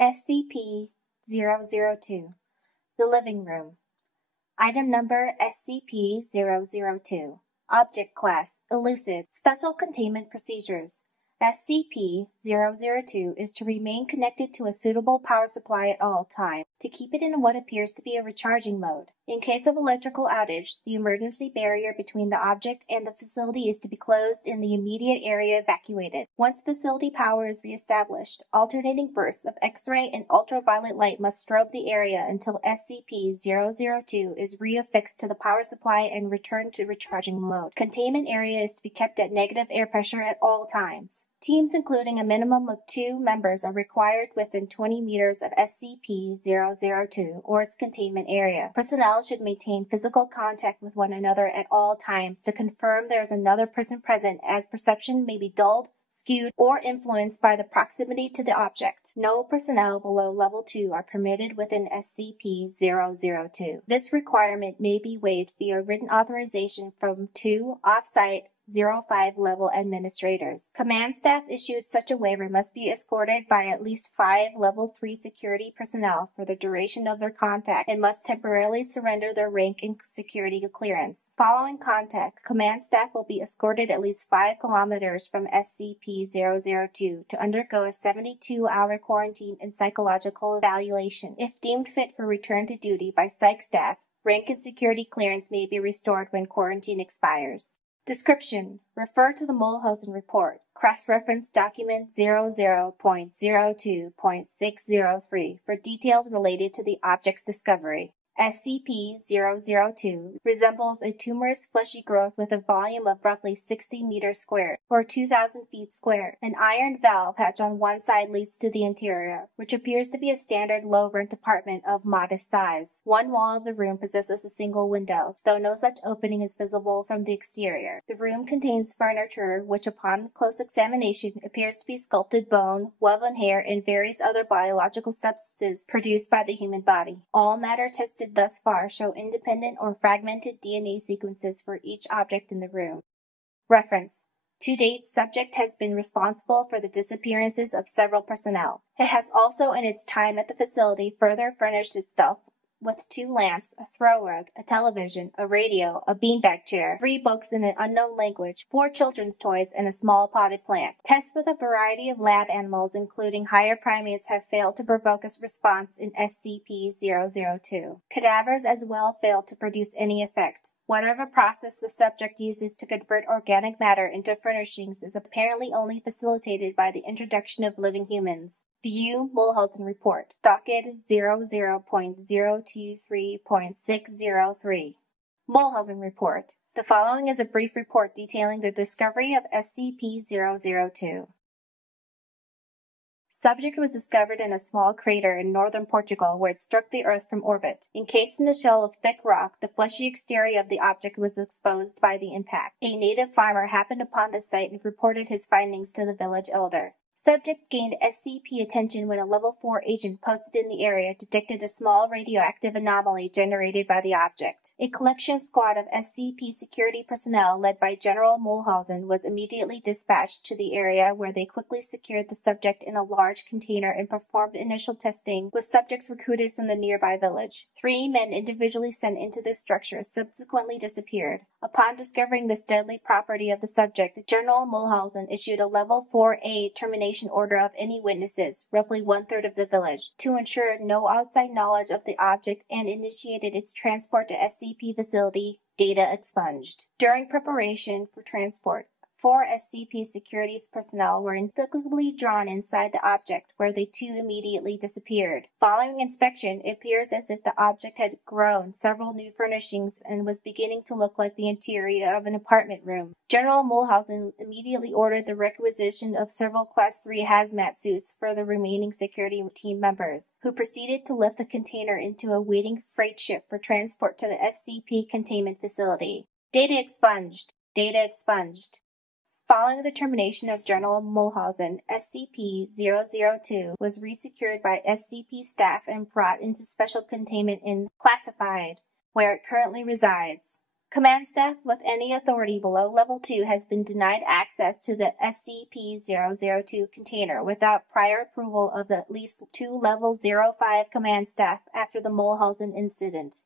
SCP-002, the living room. Item number SCP-002. Object Class Elusive. Special Containment Procedures. SCP-002 is to remain connected to a suitable power supply at all times, to keep it in what appears to be a recharging mode. In case of electrical outage, the emergency barrier between the object and the facility is to be closed and the immediate area evacuated. Once facility power is reestablished, alternating bursts of X-ray and ultraviolet light must strobe the area until SCP-002 is reaffixed to the power supply and returned to recharging mode. Containment area is to be kept at negative air pressure at all times. Teams including a minimum of 2 members are required within 20 meters of SCP-002 or its containment area. Personnel should maintain physical contact with one another at all times to confirm there is another person present, as perception may be dulled, skewed, or influenced by the proximity to the object. No personnel below Level 2 are permitted within SCP-002. This requirement may be waived via written authorization from 2 off-site 05 level administrators. Command staff issued such a waiver must be escorted by at least 5 Level 3 security personnel for the duration of their contact and must temporarily surrender their rank and security clearance. Following contact, command staff will be escorted at least 5 kilometers from SCP-002 to undergo a 72-hour quarantine and psychological evaluation. If deemed fit for return to duty by psych staff, rank and security clearance may be restored when quarantine expires. Description: refer to the Mulhausen Report, cross-reference document 00.02.603 for details related to the object's discovery. SCP-002 resembles a tumorous fleshy growth with a volume of roughly 60 meters squared, or 2,000 feet squared. An iron valve hatch on one side leads to the interior, which appears to be a standard low-rent apartment of modest size. One wall of the room possesses a single window, though no such opening is visible from the exterior. The room contains furniture which, upon close examination, appears to be sculpted bone, woven hair, and various other biological substances produced by the human body. All matter tested thus far show independent or fragmented DNA sequences for each object in the room. Reference: to date, subject has been responsible for the disappearances of several personnel. It has also, in its time at the facility, further furnished itself with 2 lamps, a throw rug, a television, a radio, a beanbag chair, 3 books in an unknown language, 4 children's toys, and a small potted plant. Tests with a variety of lab animals, including higher primates, have failed to provoke a response in SCP-002. Cadavers as well failed to produce any effect. Whatever process the subject uses to convert organic matter into furnishings is apparently only facilitated by the introduction of living humans. View Mulhausen Report, docket 00.023.603. Mulhausen Report. The following is a brief report detailing the discovery of SCP-002. Subject was discovered in a small crater in northern Portugal where it struck the Earth from orbit. Encased in a shell of thick rock, the fleshy exterior of the object was exposed by the impact. A native farmer happened upon the site and reported his findings to the village elder. Subject gained SCP attention when a Level 4 agent posted in the area detected a small radioactive anomaly generated by the object. A collection squad of SCP security personnel led by General Mulhausen was immediately dispatched to the area, where they quickly secured the subject in a large container and performed initial testing with subjects recruited from the nearby village. 3 men individually sent into the structure subsequently disappeared. Upon discovering this deadly property of the subject, General Mulhausen issued a Level 4A termination order of any witnesses, roughly 1/3 of the village, to ensure no outside knowledge of the object, and initiated its transport to SCP facility, data expunged. During preparation for transport, 4 SCP security personnel were inexplicably drawn inside the object, where they too immediately disappeared. Following inspection, it appears as if the object had grown several new furnishings and was beginning to look like the interior of an apartment room. General Mulhausen immediately ordered the requisition of several Class 3 hazmat suits for the remaining security team members, who proceeded to lift the container into a waiting freight ship for transport to the SCP containment facility. Data expunged. Data expunged. Following the termination of General Mulhausen, SCP-002 was resecured by SCP staff and brought into special containment in Classified, where it currently resides. Command staff with any authority below Level 2 has been denied access to the SCP-002 container without prior approval of at least 2 Level 05 command staff after the Mulhausen incident.